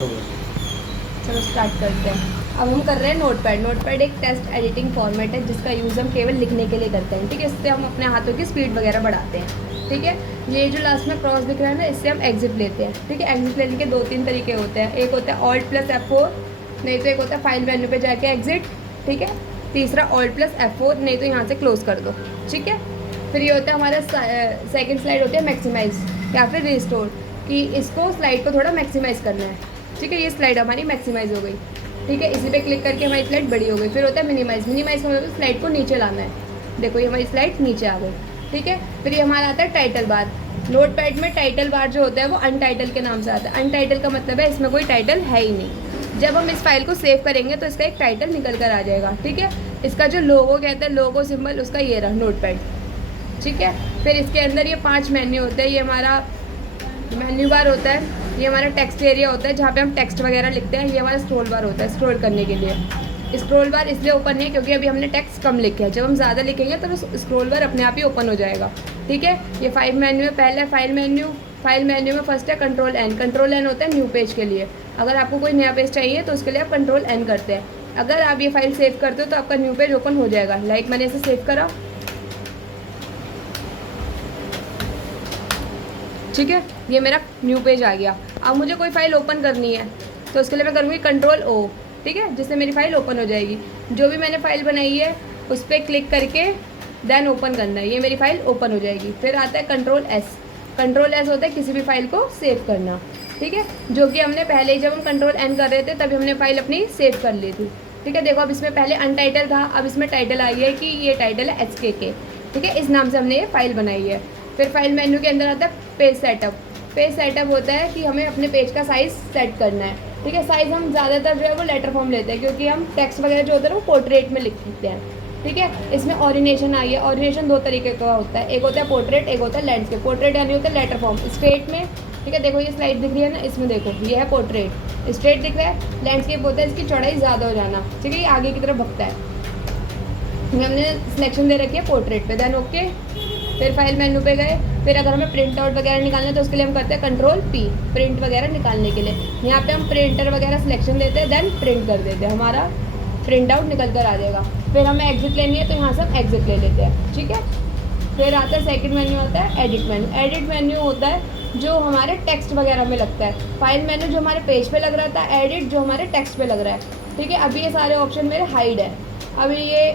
चलो स्टार्ट करते हैं। अब हम कर रहे हैं नोटपैड। नोटपैड एक टेक्स्ट एडिटिंग फॉर्मेट है जिसका यूज़ हम केवल लिखने के लिए करते हैं, ठीक है। इससे हम अपने हाथों की स्पीड वगैरह बढ़ाते हैं, ठीक है। ये जो लास्ट में क्रॉस दिख रहा है ना, इससे हम एग्जिट लेते हैं, ठीक है। एग्जिट लेने के 2-3 तरीके होते हैं। एक होता है Alt+F4, नहीं तो एक होता है फाइल मेन्यू पे जाके एग्जिट, ठीक है। तीसरा Alt+F4, नहीं तो यहाँ से क्लोज कर दो, ठीक है। फिर ये होता है हमारा सेकेंड स्लाइड होती है मैक्सिमाइज या फिर रिस्टोर, कि इसको स्लाइड को थोड़ा मैक्सिमाइज़ करना है, ठीक है। ये स्लाइड हमारी मैक्सिमाइज़ हो गई, ठीक है। इसी पे क्लिक करके हमारी स्लाइड बड़ी हो गई। फिर होता है मिनिमाइज़। मिनिमाइज़ का मतलब स्लाइड को नीचे लाना है। देखो ये हमारी स्लाइड नीचे आ गई, ठीक है। फिर ये हमारा आता है टाइटल बार। नोटपैड में टाइटल बार जो होता है वो अनटाइटल के नाम से आता है। अनटाइटल का मतलब है इसमें कोई टाइटल है ही नहीं। जब हम इस फाइल को सेव करेंगे तो इसका एक टाइटल निकल कर आ जाएगा, ठीक है। इसका जो लोगो कहते हैं, लोगो सिंबल, उसका ये रहा नोटपैड, ठीक है। फिर इसके अंदर ये 5 मेन्यू होते हैं। ये हमारा मेन्यू बार होता है, ये हमारा टेक्स्ट एरिया होता है जहाँ पे हम टेक्स्ट वगैरह लिखते हैं। ये हमारा स्क्रॉल बार होता है स्क्रॉल करने के लिए। स्क्रॉल बार इसलिए ओपन नहीं है क्योंकि अभी हमने टेक्स्ट कम लिखे हैं। जब हम ज़्यादा लिखेंगे तो स्क्रॉल बार अपने आप ही ओपन हो जाएगा, ठीक है। ये 5 मेन्यू में पहला फाइल मेन्यू में फर्स्ट है कंट्रोल एन। कंट्रोल एन होता है न्यू पेज के लिए। अगर आपको कोई नया पेज चाहिए तो उसके लिए आप कंट्रोल एन करते हैं। अगर आप ये फाइल सेव करते हो तो आपका न्यू पेज ओपन हो जाएगा। लाइक मैंने इसे सेव करा, ठीक है। ये मेरा न्यू पेज आ गया। अब मुझे कोई फाइल ओपन करनी है तो उसके लिए मैं करूँगी कंट्रोल ओ, ठीक है, जिससे मेरी फाइल ओपन हो जाएगी। जो भी मैंने फाइल बनाई है उस पर क्लिक करके देन ओपन करना है, ये मेरी फाइल ओपन हो जाएगी। फिर आता है कंट्रोल एस। कंट्रोल एस होता है किसी भी फाइल को सेव करना, ठीक है। जो कि हमने पहले ही जब हम कंट्रोल एन कर रहे थे तभी हमने फाइल अपनी सेव कर ली थी, ठीक है। देखो अब इसमें पहले अनटाइटल था, अब इसमें टाइटल आई है कि ये टाइटल है SKK, ठीक है। इस नाम से हमने ये फाइल बनाई है। फिर फाइल मेन्यू के अंदर आता है पेज सेटअप। पेज सेटअप होता है कि हमें अपने पेज का साइज़ सेट करना है, ठीक है। साइज़ हम ज़्यादातर जो है वो लेटर फॉर्म लेते हैं क्योंकि हम टेक्स्ट वगैरह जो होता है वो पोर्ट्रेट में लिखते हैं, ठीक है। इसमें ऑरिनेशन आई है। ऑरिनेशन 2 तरीके का होता है, एक होता है पोर्ट्रेट, एक होता है लैंडस्केप। पोर्ट्रेट यानी होता है लेटर फॉर्म स्ट्रेट में, ठीक है। देखो ये स्लाइड दिख रही है ना, इसमें देखो ये है पोर्ट्रेट, स्ट्रेट दिख रहा है। लैंडस्केप होता है इसकी चौड़ाई ज़्यादा हो जाना, ठीक है, ये आगे की तरफ भगता है। हमने सिलेक्शन दे रखी है पोर्ट्रेट पे, देन ओके। फिर फाइल मेन्यू पे गए। फिर अगर हमें प्रिंट आउट वगैरह निकालना है तो उसके लिए हम करते हैं कंट्रोल P, प्रिंट वगैरह निकालने के लिए। यहाँ पे हम प्रिंटर वगैरह सिलेक्शन देते हैं, देन प्रिंट कर देते हैं, हमारा प्रिंट आउट निकल कर आ जाएगा। फिर हमें एग्जिट लेनी है तो यहाँ से हम एग्जिट ले लेते हैं, ठीक है। फिर आता है सेकंड मेन्यू, आता है एडिट मेन्यू। एडिट मेन्यू होता है जो हमारे टेक्स्ट वगैरह में लगता है। फाइल मेन्यू जो हमारे पेज पे लग रहा था, एडिट जो हमारे टेक्स्ट पे लग रहा है, ठीक है। अभी ये सारे ऑप्शन मेरे हाइड है, अभी ये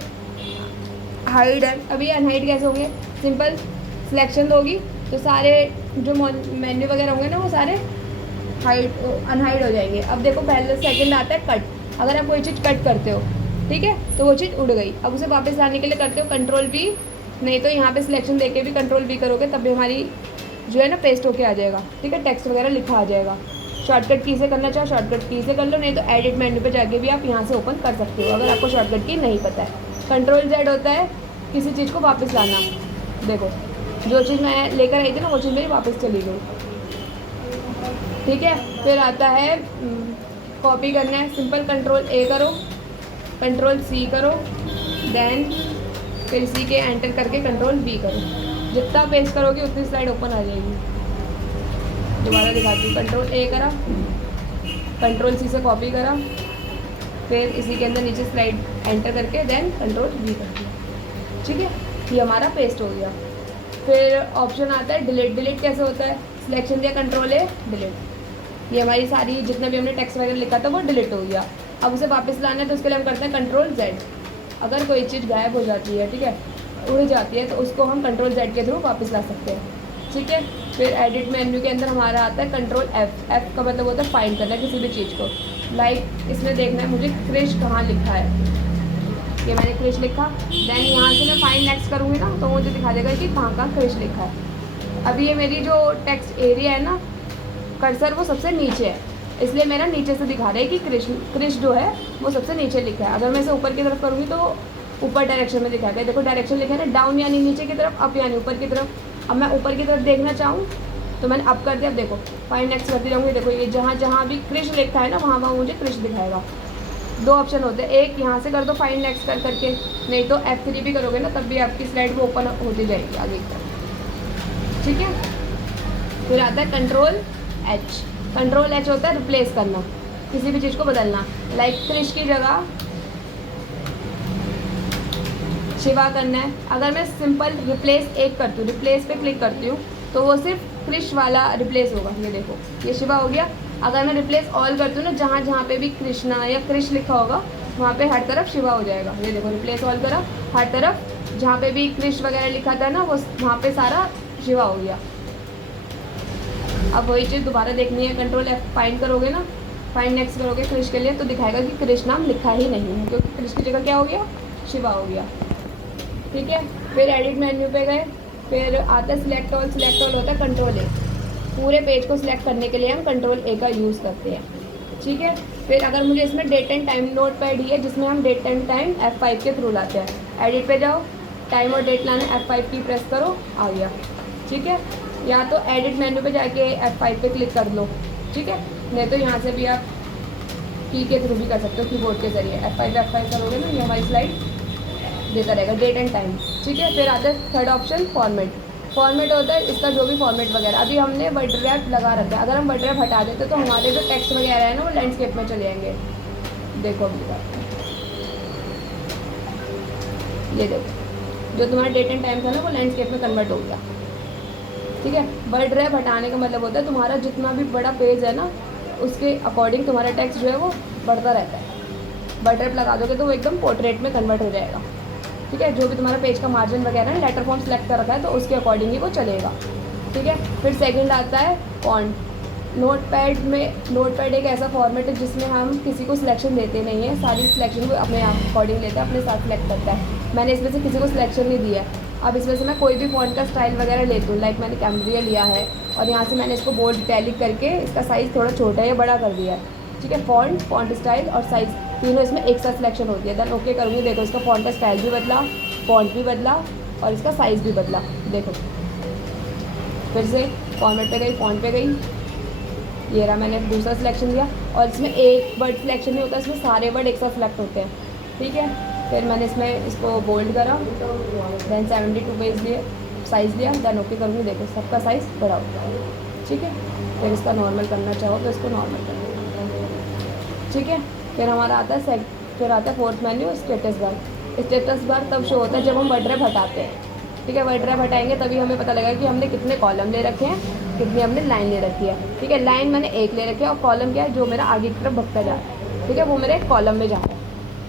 हाइड है। अभी अनहाइड कैसे होंगे? सिंपल सिलेक्शन दोगी तो सारे जो मेन्यू वगैरह होंगे ना वो सारे हाइड अनहाइड हो जाएंगे। अब देखो पहले सेकंड आता है कट। अगर आप कोई चीज़ कट करते हो, ठीक है, तो वो चीज़ उड़ गई। अब उसे वापस लाने के लिए करते हो कंट्रोल V, नहीं तो यहाँ पे सिलेक्शन देके भी कंट्रोल V करोगे तब भी हमारी जो है ना पेस्ट होके आ जाएगा, ठीक है। टेक्स्ट वगैरह लिखा आ जाएगा। शॉर्टकट की से करना चाहो शॉर्टकट की से कर लो, नहीं तो एडिट मेन्यू पे जाके भी आप यहाँ से ओपन कर सकते हो अगर आपको शॉर्टकट की नहीं पता है। कंट्रोल Z होता है किसी चीज़ को वापस लाना। देखो जो चीज़ मैं लेकर आई थी ना वो चीज़ मेरी वापस चली गई, ठीक है। फिर आता है कॉपी करना है, सिंपल कंट्रोल A करो, कंट्रोल C करो, देन फिर C के एंटर करके कंट्रोल V करो। जितना पेस्ट करोगे उतनी स्लाइड ओपन आ जाएगी। दोबारा दिखाती हूँ, कंट्रोल A करा, कंट्रोल C से कॉपी करा, फिर इसी के अंदर नीचे स्लाइड एंटर करके देन कंट्रोल V कर दिया, ठीक है। ये हमारा पेस्ट हो गया। फिर ऑप्शन आता है डिलीट। डिलीट कैसे होता है? सिलेक्शन दिया कंट्रोल A, डिलीट। ये हमारी सारी जितना भी हमने टेक्स्ट वगैरह लिखा था वो डिलीट हो गया। अब उसे वापस लाना है तो उसके लिए हम करते हैं कंट्रोल Z। अगर कोई चीज़ गायब हो जाती है, ठीक है, उड़ जाती है, तो उसको हम कंट्रोल Z के थ्रू वापस ला सकते हैं, ठीक है। फिर एडिट मेन्यू के अंदर हमारा आता है कंट्रोल F। F का मतलब होता है फाइंड करना किसी भी चीज़ को। लाइक इसमें देखना है मुझे क्रिश कहाँ लिखा है, ये मैंने क्रिश लिखा, देन यहाँ से मैं फाइंड नेक्स्ट करूँगी ना तो मुझे दिखा देगा कि कहाँ कहाँ क्रिश लिखा है। अभी ये मेरी जो टेक्स्ट एरिया है ना, कर्सर वो सबसे नीचे है, इसलिए मेरा नीचे से दिखा रहा है कि क्रिश जो है वो सबसे नीचे लिखा है। अगर मैं इसे ऊपर की तरफ करूँगी तो ऊपर डायरेक्शन में दिखाएगा। देखो डायरेक्शन लिखा है ना, डाउन यानी नीचे की तरफ, अप यानी ऊपर की तरफ। अब मैं ऊपर की तरफ देखना चाहूँ तो मैंने अप कर दिया। अब देखो फाइंड नेक्स्ट करती रहूँगी, देखो ये जहाँ जहाँ भी क्रिश लिखा है ना वहाँ वहाँ मुझे क्रिश दिखाएगा। 2 ऑप्शन होते हैं, एक यहाँ से कर दो फाइंड नेक्स्ट कर करके, नहीं तो F3 भी करोगे ना तब भी आपकी स्लाइड वो ओपन होती जाएगी आगे की तरफ, ठीक है। फिर आता है कंट्रोल H। कंट्रोल एच होता है रिप्लेस करना, किसी भी चीज़ को बदलना। लाइक क्रिश की जगह शिवा करना है। अगर मैं सिंपल रिप्लेस एक करती हूँ, रिप्लेस पे क्लिक करती हूँ तो वो सिर्फ क्रिश वाला रिप्लेस होगा। ये देखो ये शिवा हो गया। अगर मैं रिप्लेस ऑल करती हूँ ना, जहाँ जहाँ पे भी कृष्णा या क्रिश लिखा होगा वहाँ पे हर तरफ शिवा हो जाएगा। ये देखो रिप्लेस ऑल करा, हर तरफ जहाँ पे भी क्रिश वगैरह लिखा था ना वो वहाँ पे सारा शिवा हो गया। अब वही चीज़ दोबारा देखनी है, कंट्रोल एफ फाइंड करोगे ना, फाइंड नेक्स्ट करोगे क्रिश के लिए तो दिखाएगा कि क्रिश नाम लिखा ही नहीं है, क्योंकि क्रिश की जगह क्या हो गया, शिवा हो गया। ठीक है, फिर एडिट मेन्यू पे गए, फिर आता है सिलेक्ट ऑल। सिलेक्ट ऑल होता है कंट्रोल ए। पूरे पेज को सिलेक्ट करने के लिए हम कंट्रोल ए का यूज़ करते हैं। ठीक है, फिर अगर मुझे इसमें date and time notepad ही है जिसमें हम डेट एंड टाइम F5 के थ्रू लाते हैं। एडिट पे जाओ, टाइम और डेट लाना, F5 की प्रेस करो, आ गया। ठीक है, या तो एडिट मेन्यू पे जाके F5 पे क्लिक कर लो। ठीक है, नहीं तो यहाँ से भी आप की के थ्रू भी कर सकते हो, कीबोर्ड के जरिए F5 करोगे ना, ये हमारी स्लाइड देता रहेगा डेट एंड टाइम। ठीक है, फिर आता है थर्ड ऑप्शन फॉर्मेट। फॉर्मेट होता है इसका जो भी फॉर्मेट वगैरह। अभी हमने वर्ड रैप लगा रखा है, अगर हम वर्ड रैप हटा देते तो हमारे जो टेक्स्ट वगैरह है ना वो लैंडस्केप में चले जाएंगे। देखो अभी ये देखो जो तुम्हारा डेट एंड टाइम था ना वो लैंडस्केप में कन्वर्ट हो गया। ठीक है, वर्ड रैप हटाने का मतलब होता है तुम्हारा जितना भी बड़ा पेज है ना उसके अकॉर्डिंग तुम्हारा टेक्स्ट जो है वो बढ़ता रहता है। वर्ड रैप लगा दोगे तो वो एकदम पोर्ट्रेट में कन्वर्ट हो जाएगा। ठीक है, जो भी तुम्हारा पेज का मार्जिन वगैरह है लेटर फॉर्म सेलेक्ट कर रखा है तो उसके अकॉर्डिंग ही वो चलेगा। ठीक है, फिर सेकंड आता है फॉन्ट। नोटपैड में, नोटपैड एक ऐसा फॉर्मेट है जिसमें हम किसी को सिलेक्शन देते नहीं है, सारी सिलेक्शन को अपने आप अकॉर्डिंग लेते हैं, अपने साथ सिलेक्ट करता है। मैंने इसमें से किसी को सिलेक्शन नहीं दिया है। अब इसमें से मैं कोई भी फॉन्ट का स्टाइल वगैरह लेती हूँ, लाइक मैंने कैम्ब्रिया लिया है और यहाँ से मैंने इसको बोल्ड इटैलिक करके इसका साइज़ थोड़ा छोटा या बड़ा कर दिया है। ठीक है, फॉन्ट स्टाइल और साइज़ तीनों इसमें एक साथ सिलेक्शन होती है। देन ओके करूँगी, देखो इसका फॉन्ट का स्टाइल भी बदला, फॉन्ट भी बदला और इसका साइज़ भी बदला। देखो फिर से फॉर्मेट पे गई, फॉन्ट पे गई, ये रहा मैंने दूसरा सिलेक्शन दिया। और इसमें एक वर्ड सिलेक्शन नहीं होता, इसमें सारे वर्ड एक साथ सिलेक्ट होते हैं। ठीक है, फिर मैंने इसमें इसको बोल्ड करा, देन 72 पेज लिए, साइज़ लिया, देन ओके करूँगी, देखो सबका साइज़ बड़ा होता है। ठीक है, फिर इसका नॉर्मल करना चाहो तो इसको नॉर्मल करना। ठीक है, फिर हमारा आता है फिर आता है fourth menu status bar. Status bar तब शो होता है जब हम वर्ड रैप हटाते हैं। ठीक है, वर्ड रैप हटाएंगे तभी हमें पता लगेगा कि हमने कितने कॉलम ले रखे हैं, कितनी हमने लाइन ले रखी है। ठीक है, लाइन मैंने एक ले रखी है और कॉलम क्या है जो मेरा आगे की तरफ बढ़ता जा रहा है। ठीक है, वो मेरे कॉलम में जा रहा है।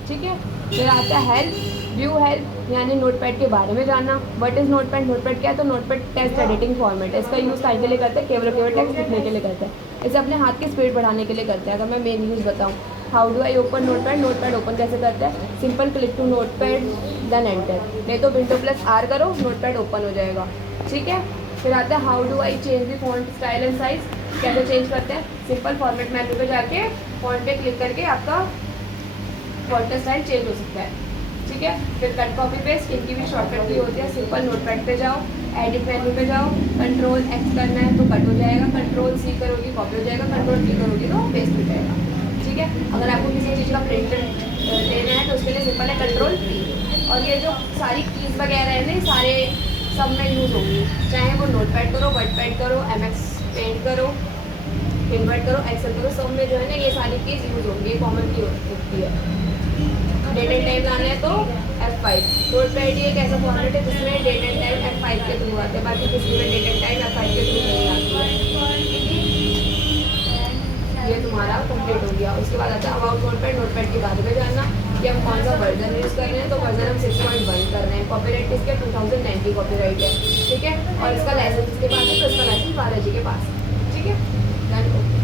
ठीक है, फिर आता है हेल्प, व्यू हेल्प, यानी नोटपैड के बारे में जानना। What is notepad? नोटपैड क्या है? तो नोटपैड टेक्स्ट एडिटिंग फॉर्मेट है। इसका यूज़ काहे के लिए करते हैं? केवल टेक्स्ट लिखने के लिए करते हैं। इसे अपने हाथ की स्पीड बढ़ाने के लिए करते हैं। अगर मैं मेन यूज़ बताऊँ, how do I open notepad? Notepad open कैसे करते हैं? Simple click to notepad then enter, नहीं तो विंडो प्लस आर करो, नोटपैड ओपन हो जाएगा। ठीक है, फिर आता है how do I change the font style and size? कैसे चेंज करते हैं? सिंपल फॉर्मेट मेन्यू पे जाके फॉन्ट पे क्लिक करके आपका फॉन्ट का स्टाइल चेंज हो सकता है। ठीक है, फिर कट कॉपी पेस्ट, इनकी भी शॉर्टकट की होती है। सिंपल नोटपैड पे जाओ, एडिट मेन्यू पे जाओ, कंट्रोल एक्स करना है तो कट हो जाएगा, कंट्रोल सी करोगी कॉपी हो जाएगा, कंट्रोल टी करोगी तो पेस्ट हो जाएगा। ठीक है, अगर आपको किसी चीज़ का प्रिंट लेना है तो उसके लिए सिंपल है कंट्रोल पी। और ये जो सारी कीज़ वगैरह है ना सारे सब में यूज़ होंगी, चाहे वो नोटपैड करो, वर्डपैड करो, MS पेंट करो, इन्वर्ट करो, एक्सेल करो, सब में जो है ना ये सारी कीज़ यूज़ होंगी, ये कॉमन की होती है। डेट एंड टाइम लाना है तो F5। नोटपैड ये एक ऐसा फॉर्मेट है जिसमें डेट एंड टाइम F5 के थ्रू आते हैं, बाकी किसी में डेट एंड टाइम F5 के थ्रू नहीं आती है। ये तुम्हारा कंप्लीट हो गया। उसके बाद आता है अबाउट नोटपैड। नोटपैड के बारे में जानना कि हम कौन सा वर्जन यूज़ कर रहे हैं, तो वर्जन हम 6.1 कर रहे हैं। कॉपीराइट इसके 2090 कॉपीराइट है। ठीक है, और इसका लाइसेंस इसके पास है तो इसका लाइसेंस 12G के पास है। ठीक है, डन।